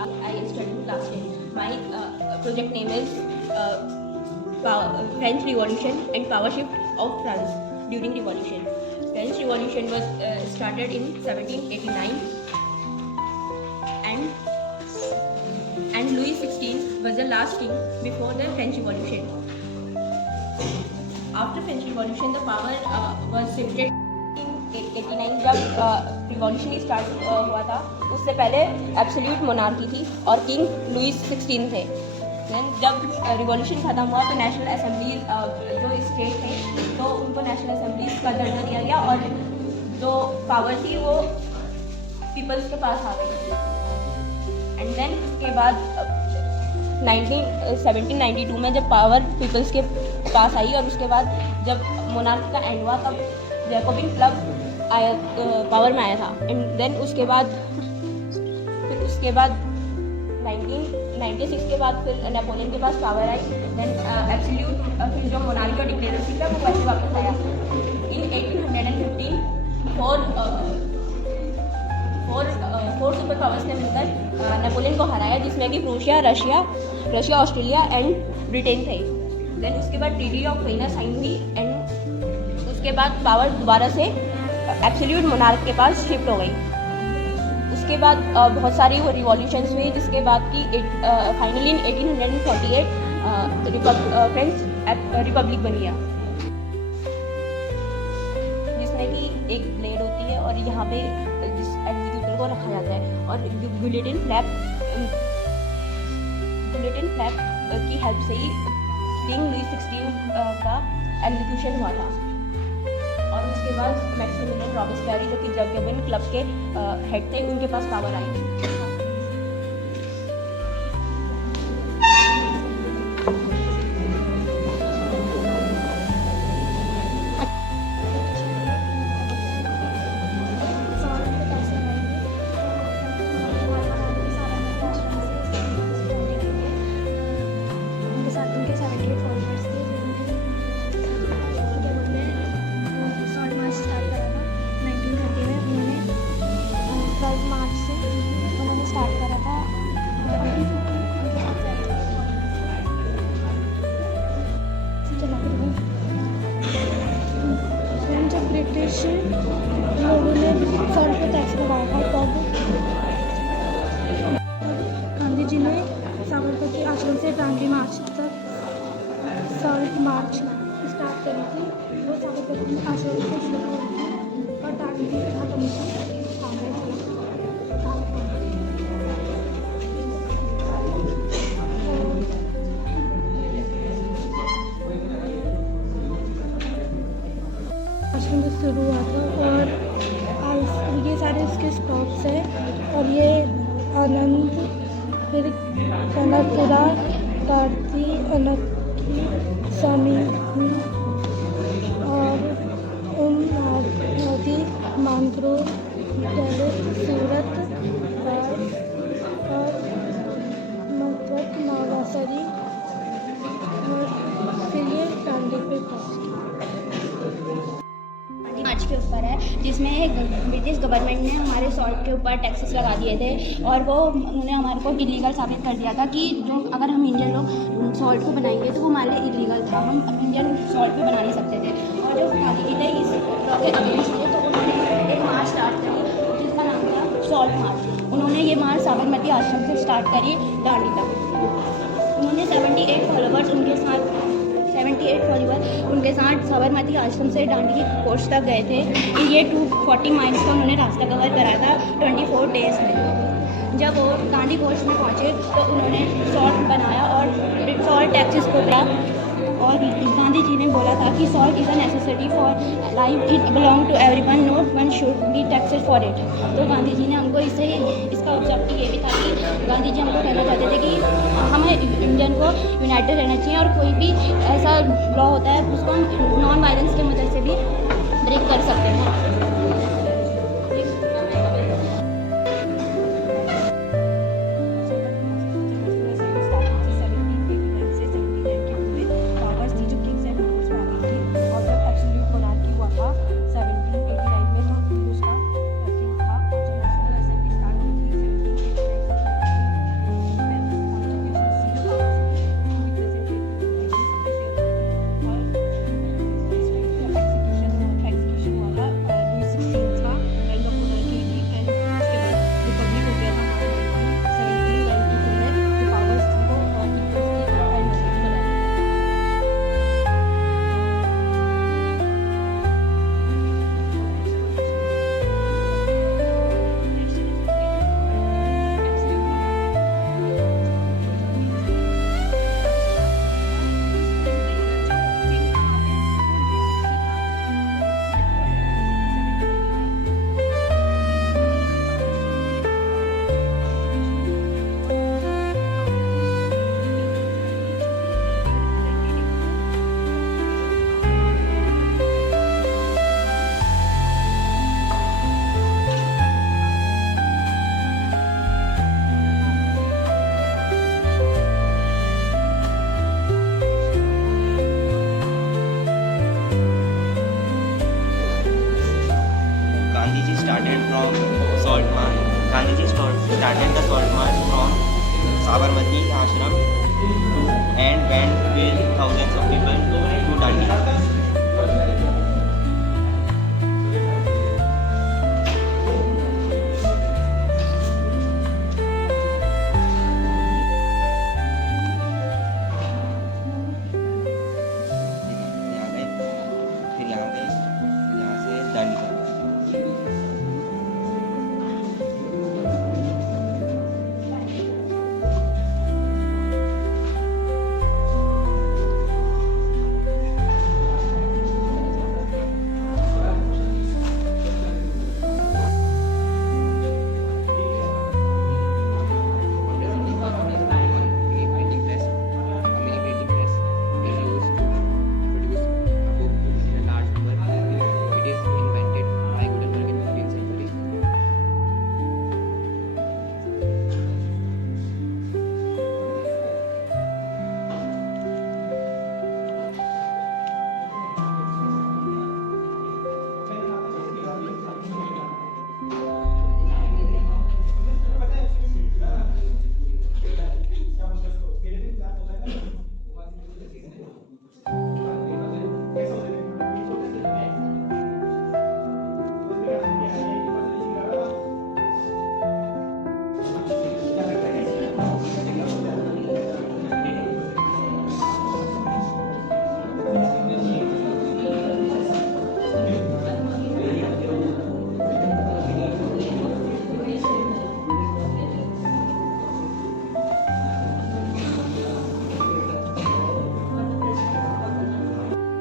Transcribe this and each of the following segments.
I studied class 10. My project name is French Revolution and Power Shift of France during Revolution. French Revolution was started in 1789, and Louis XVI was the last king before the French Revolution. After French Revolution, the power was shifted in 89 जब revolution start हुआ था. उससे पहले absolute monarchy थी और king Lewis 16 थे. Then जब revolution ख़त्म हुआ तो नेशनल असेंबली जो स्टेट थे तो उनको नेशनल असेंबलीज का दर्जा दिया गया और जो पावर थी वो पीपल्स के पास आ गई. एंड देन उसके बाद 1792 में जब पावर पीपल्स के पास आई और उसके बाद जब मोनार्की का एंड हुआ तब जैकोबिन क्लब आया पावर में आया था. एंड देन उसके बाद 1996 के बाद फिर नेपोलियन के पास पावर आई. देन एब्सोल्यूट फिर जो मोनार्की का डिक्टेटरशिप है वो वैसे वापस आया. इन 1815 फोर सुपर पावर्स ने मिलकर नेपोलियन को हराया जिसमें कि Prussia, Russia, Australia and Britain थे. देन उसके बाद ट्रीटी ऑफ वेना साइन हुई एंड उसके बाद पावर दोबारा से एब्सोल्यूट मोनार्क के पास शिफ्ट हो गई. उसके बाद बहुत सारी वो रिवॉल्यूशंस हुई जिसके बाद की फाइनली इन 1848 फ्रेंच रिपब्लिक बनी है जिसमें कि एक ब्लेड होती है और यहाँ पे जिस एग्जीक्यूटिव को रखा जाता है और बुलेटिन फ्लैप की हेल्प से ही किंग लुई 16 का एग्जीक्यूशन हुआ था. और उसके बाद मैक्सिमिलियन रॉबेस्पियर जो कि जैकोबिन क्लब के हेड थे उनके पास पावर आई. ब्रिटिश लोगों ने सॉल्ट पे टैक्स लगाया था तब गांधी जी ने साबरमती आश्रम से दांडी मार्च तक सॉल्ट मार्च स्टार्ट करी थी. वो साबरमती आश्रम से शुरू हुई थी और दांडी खत्म हुई. आश्रम से शुरू हुआ था और ये सारे इसके स्टॉप्स हैं और ये आनंद, फिर कनकपुरा, कार्ती, अनकी, स्वामी और मोदी, मानग्रोव, सूरत और मथुरा, नवासरी, फिर ये दांडी पे पहुँच मार्च के ऊपर है जिसमें ब्रिटिश गवर्नमेंट ने हमारे सॉल्ट के ऊपर टैक्सेस लगा दिए थे और वो उन्होंने हमारे को इलीगल साबित कर दिया था कि जो अगर हम इंडियन लोग सॉल्ट को बनाएंगे तो वो हमारे लिए इलीगल था. हम इंडियन सॉल्ट पे बना नहीं सकते थे. और जब गांधी जी ने इस लॉ के अगेंस्ट थे तो उन्होंने एक मार्च स्टार्ट करी जिसका नाम था सॉल्ट मार्च. उन्होंने ये मार्च साबरमती आश्रम से स्टार्ट करी दांडी तक. उन्होंने 78 फॉलोवर्स उनके साथ साबरमती आश्रम से दांडी की कोर्स तक गए थे. ये 240 माइल्स का उन्होंने रास्ता कवर करा था 24 डेज़ में. जब वो दांडी कोर्स में पहुँचे तो उन्होंने सॉल्ट बनाया और सॉल्ट टैक्सेस को दिया और गांधी जी ने बोला था कि salt is a necessity for life, it belong to everyone, no one should be taxed for it. तो गांधी जी ने हमको इसका ऑब्जेक्टिव ये भी था कि गांधी जी हमको कहना चाहते थे कि हमें इंडियन को यूनाइटेड रहना चाहिए और कोई भी ऐसा लॉ होता है उसको हम नॉन वायलेंस की मदद से भी ब्रेक कर सकते हैं. started the salt march from Sabarmati ashram and went with thousands of people to Dandi. फिर यहाँ गए, यहाँ से दांडी का। Printing press, a mini printing press is used to produce a book in a large number. It is invented by Gutenberg in 15th century.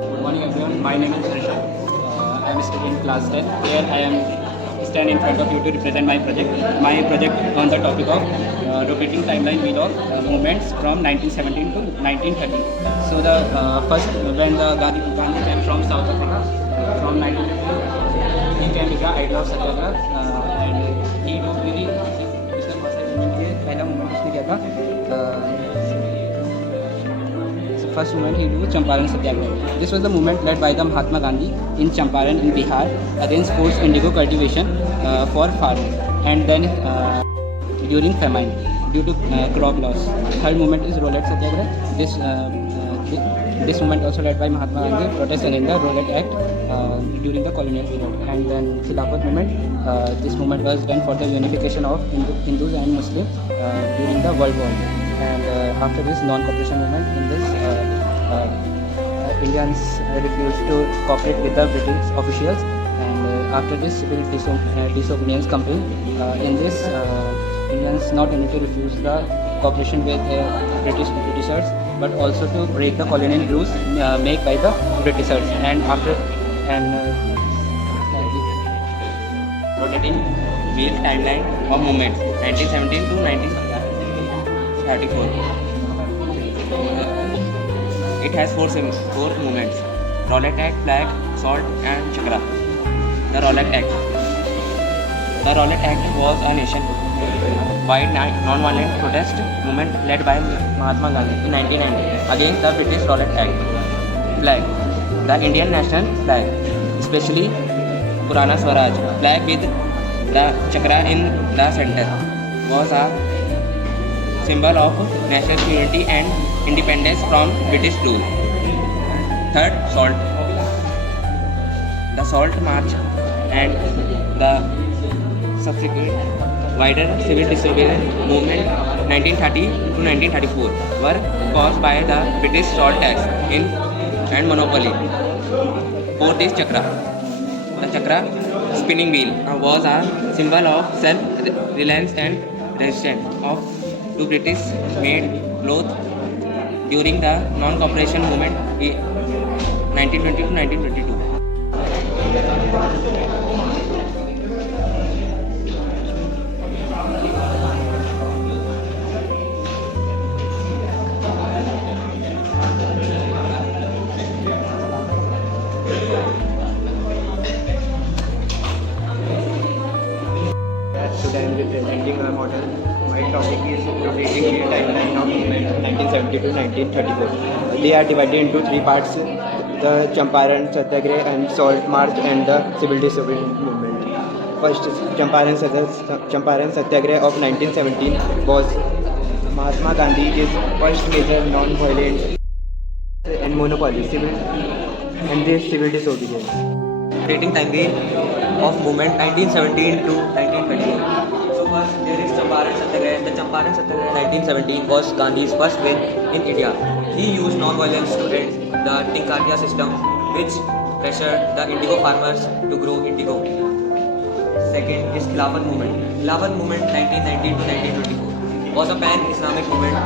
Good morning everyone, my name is Rishabh. I am studying class 10. Here I am stand in front of you to represent my project. My project on the topic of rotating timeline wheel of movements from 1917 to 1930. So the first when the Gandhi came from South Africa from 1950, he came with the idea of Satyagraha and he was really इसने बहुत सारे movement किए. पहला movement उसने किया था first movement he do Champaran Satyagraha. This was the movement led by the Mahatma Gandhi in Champaran in Bihar against forced indigo cultivation for farmers and then during famine due to crop loss. Third movement is Rowlatt Satyagraha. This movement also led by Mahatma Gandhi protest against the Rowlatt Act during the colonial period. And then Khilafat movement. This movement was done for the unification of Hindus and Muslims during the World War. And after this non-cooperation movement, in this Indians refused to cooperate with the British officials, and after this civil disobedience campaign, in this Indians not only to refuse the cooperation with Britishers, but also to break the colonial rules made by the Britishers. And after Rotating wheel timeline of movements 1917 to 1934. It has four movements: Rowlatt Act, Flag, Salt, and Chakra. The Rowlatt Act. The Rowlatt Act was a nation-wide non-violent protest movement led by Mahatma Gandhi in 1990 against the British Rowlatt Act. Flag. The Indian national flag, especially Purana Swaraj flag with the chakra in the center, was a symbol of national unity and independence from British rule. Third, Salt. The Salt March and the subsequent wider civil disobedience movement 1930 to 1934 were caused by the British salt tax and monopoly. Fourth is Chakra. The Chakra spinning wheel was a symbol of self-reliance and resistance to British made clothes during the non-cooperation movement 1920 to 1922. Today I am representing a model. My topic is rotating wheel timeline of movement 1970 to 1934. They are divided into three parts: the Champaran Satyagraha and Salt March and the civil disobedience movement. first Champaran Satyagraha of 1917 was Mahatma Gandhi's first major non-violent and monopoly civil disobedience. Operating timeline of movement 1917 to 1924. So first there is Champaran Satyagraha. The Champaran Satyagraha 1917 was Gandhi's first win in India. He used non-violence to end the Tinkaria system, which pressured the indigo farmers to grow indigo. Second is Khilafat movement. Khilafat movement 1919 to 1924 was a pan-Islamic movement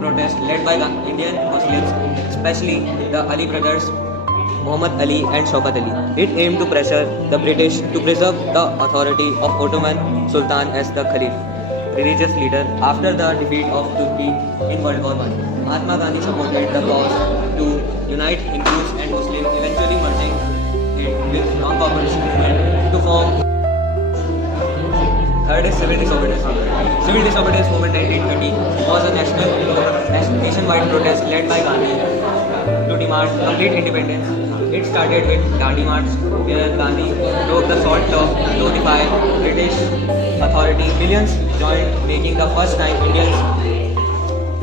protest led by the Indian Muslims, especially the Ali brothers, Muhammad Ali and Shaukat Ali. It aimed to pressure the British to preserve the authority of Ottoman Sultan as the Khalif, religious leader, after the defeat of Turkey in World War I. Mahatma Gandhi supported the cause to unite Hindus and Muslims, eventually merging it with non-cooperation movement to form. Third is civil disobedience movement. Civil disobedience movement 1930 was a nationwide protest led by Gandhi to demand complete independence. It started with Dandi March, where Gandhi broke the salt law to defy British authority. Millions joined, making the first time Indians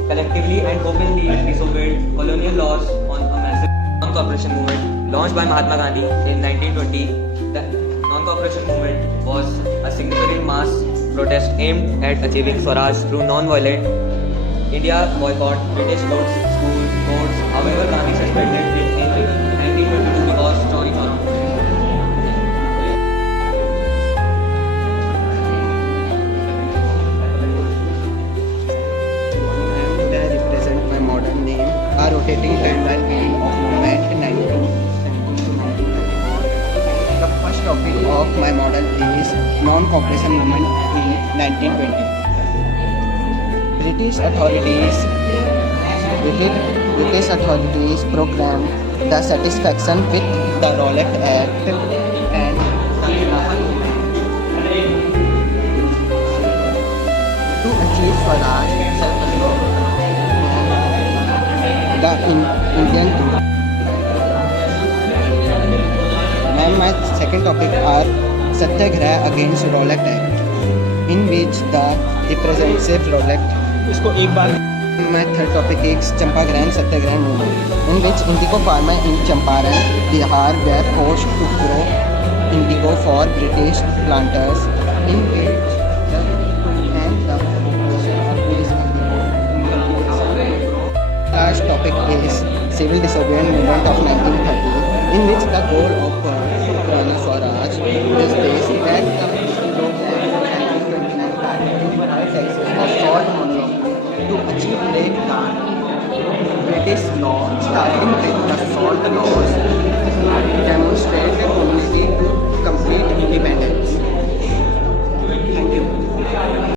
collectively and openly disobeyed colonial laws on a massive non-cooperation movement launched by Mahatma Gandhi in 1920. The non-cooperation movement was a significant mass protest aimed at achieving Swaraj through non-violent. India boycott British schools, courts. However, Gandhi suspended it in 1922 because Tory forum. And they represent my modern name, a rotating timeline of movement in 1917 to 1934. The first topic of my model is non-cooperation movement in 1920. British authorities proclaimed the satisfaction with the Rowlatt Act and the Khilafat movement to achieve Swaraj, self-rule, the Indian people. And my second topic are Satyagraha against Rowlatt Act, in which the representative Rowlatt. My third topic is Champaran Satyagraha movement, in which indigo farmers in Champaran, Bihar were forced to grow indigo for British planters, in which the and the population of these indigo. Last topic is civil disobedience movement of 1930, in which the goal of Rana Swaraj is this that the law of 1929 targeting high taxes for salt monopoly to achieve late land. British law starting with the salt laws